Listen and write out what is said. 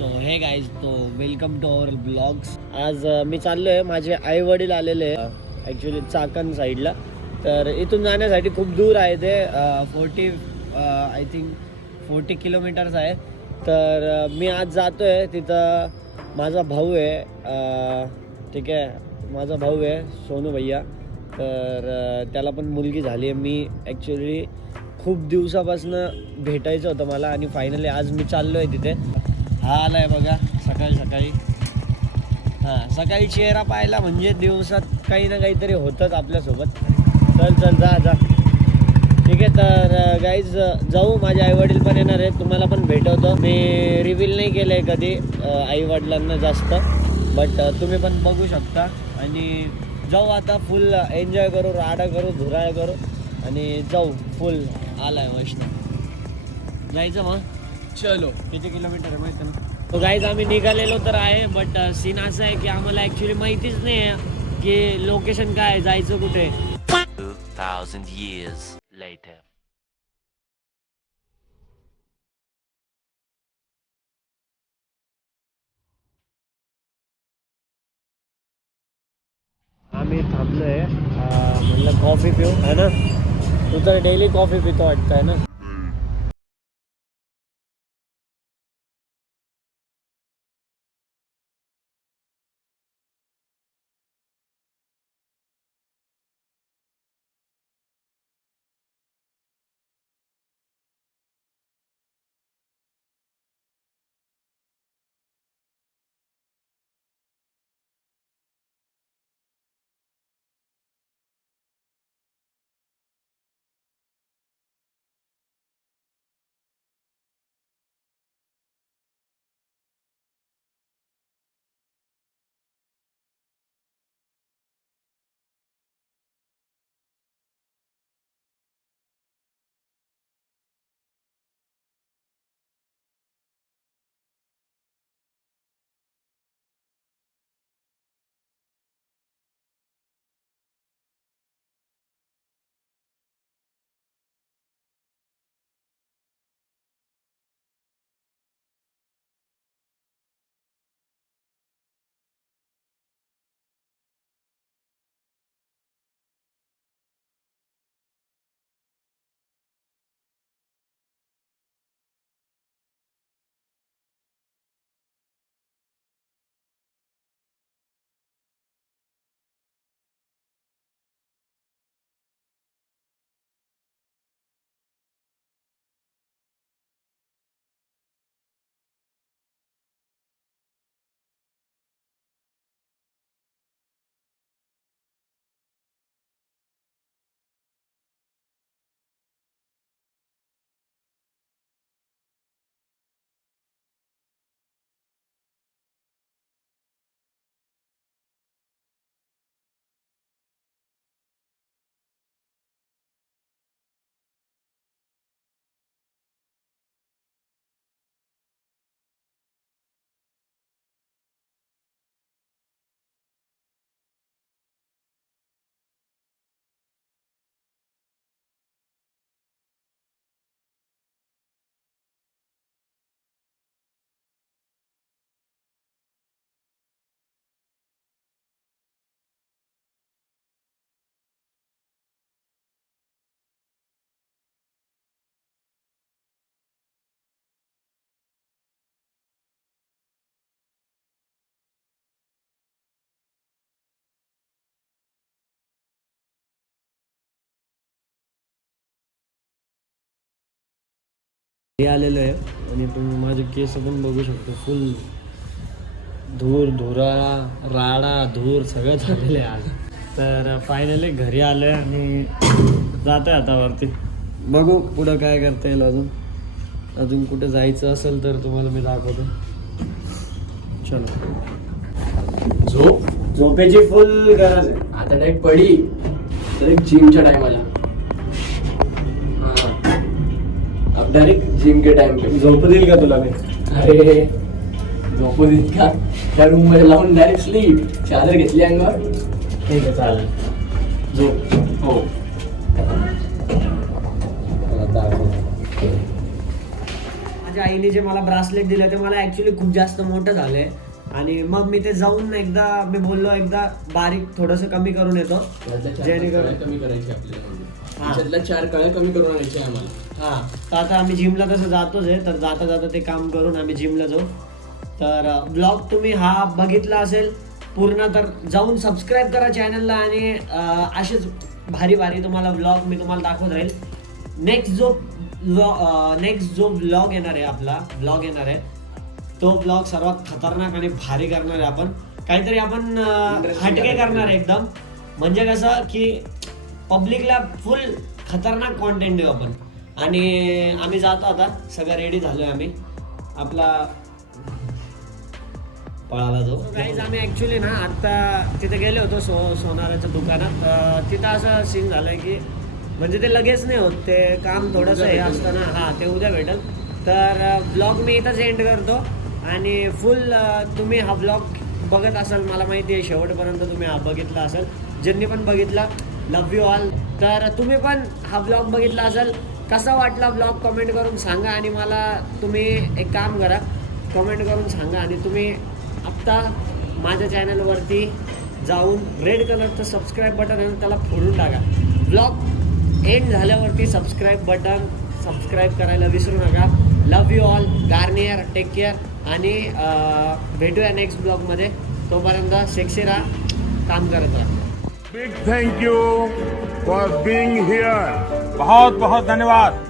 So हे guys तो welcome to our blogs आज अ, मी चाललो आहे माझे आई वडील आलेले ॲक्च्युली चाकण साईडला तर इथून जाण्यासाठी खूप दूर आहे ते. Forty I think forty kilometres आहे. तर अ, मी आज जातो आहे तिथं. माझा भाऊ आहे. अ, ठीक आहे. माझा भाऊ आहे सोनू भैया. तर अ, त्याला पण मुलगी झाली आहे. मी ॲक्च्युली खूप दिवसापासून भेटायचं होतं मला आणि फायनली आज मी चाललो आहे तिथे. हा आलाय बघा सकाळी सकाळी. हां सकाळी चेहरा पाहिला म्हणजे दिवसात काही ना काहीतरी होतंच आपल्यासोबत. चल चल जा जा. ठीक आहे तर गाईज जाऊ. माझे आईवडील पण येणार आहेत. तुम्हाला पण भेटवतो. मी रिव्हील नाही केलं आहे कधी आईवडिलांना जास्त. बट तुम्ही पण बघू शकता. आणि जाऊ आता फुल एन्जॉय करू राडा करू धुराळ करू. आणि जाऊ फुल आलाय वैष्णव. जायचं मग? चलो. किती किलोमीटर आहे माहिती ना? तो गाईज आम्ही निघालेलो तर आहे बट सीन असं आहे की आम्हाला ॲक्च्युली माहितीच नाही आहे की लोकेशन काय आहे, जायचं कुठे. 2000 years later. आम्ही थांबलो आहे म्हणलं कॉफी पिऊ है ना? तू तर डेली कॉफी पितो वाटतं आहे ना? हे आलेलो आहे. आणि तुम्ही माझे केस पण बघू शकतो. फुल धूर धुराळा राडा धूर सगळं झालेलं आहे आज. तर फायनली घरी आलो आहे आणि जात आहे आता वरती. बघू पुढं काय करता येईल अजून. अजून कुठे जायचं असेल तर तुम्हाला मी दाखवतो. चलो. झोप. झोपेची फुल गरज आहे. आता डायरेक्ट पडी. डायरेक्ट जिमच्या टायमाला डायरेक्ट जिम के टाइम पे झोप देईल का तुला मी? अरे झोपू देत का? त्या रूममध्ये लावून डायरेक्ट स्लीप चादर घेतली अंगावर. ठीक आहे चालेल. झोप. हो. मला दाखव. माझे माझ्या आईने जे मला ब्रासलेट दिलं ते मला ऍक्च्युली खूप जास्त मोठं झालंय. आणि मग मी ते जाऊन एकदा मी बोललो एकदा बारीक थोडस कमी करून येतो. जेणेकरून- कमी करायची आपल्याला. त्यातल्या चार कळ्या कमी करून आणायची आम्हाला. हा. तर आता आम्ही जिमला तसं जातोच आहे. तर जाता जाता ते काम करून आम्ही जिमला जाऊ. तर ब्लॉग तुम्ही हा बघितला असेल पूर्ण तर जाऊन सबस्क्राईब करा चॅनलला आणि असेच भारी भारी तुम्हाला ब्लॉग मी तुम्हाला दाखवत राहील. नेक्स्ट जो नेक्स्ट जो ब्लॉग येणार आहे आपला ब्लॉग येणार आहे तो ब्लॉग सर्वात खतरनाक आणि भारी करणार आहे आपण. काहीतरी आपण हटके. करणार आहे एकदम. म्हणजे कसं की पब्लिकला फुल खतरनाक कॉन्टेंट देऊ आपण. आणि आम्ही जातो आता. सगळं रेडी झालोय आम्ही. आपला पळाला तो. काहीच आम्ही ॲक्च्युली ना आता तिथे गेले होतो सो सोनाराच्या दुकानात. तिथं असं सीन झालंय की म्हणजे ते लगेच नाही होत. ते काम थोडंसं हे असतं ना. हां ते उद्या भेटेल. तर ब्लॉग मी इथंच एंड करतो. आणि फुल तुम्ही हा ब्लॉग बघत असाल मला माहिती आहे शेवटपर्यंत तुम्ही हा बघितला असेल. ज्यांनी पण बघितला लव यू ऑल तर तुम्ही पण हा ब्लॉग बघितला असेल. कसा वाटला ब्लॉग कमेंट करून सांगा आणि मला तुम्ही एक काम करा. कमेंट करून सांगा आणि तुम्ही आत्ता माझ्या चॅनलवरती जाऊन रेड कलरचं सबस्क्राईब बटन आहे त्याला फोडून टाका. ब्लॉग एंड झाल्यावरती सबस्क्राईब बटन सबस्क्राईब करायला विसरू नका. Love you all Garnier take care आणि भेटूया नेक्स्ट ब्लॉगमध्ये तोपर्यंत सेक्सेरा काम करत राहा. Big thank you for being here. बहुत बहुत धन्यवाद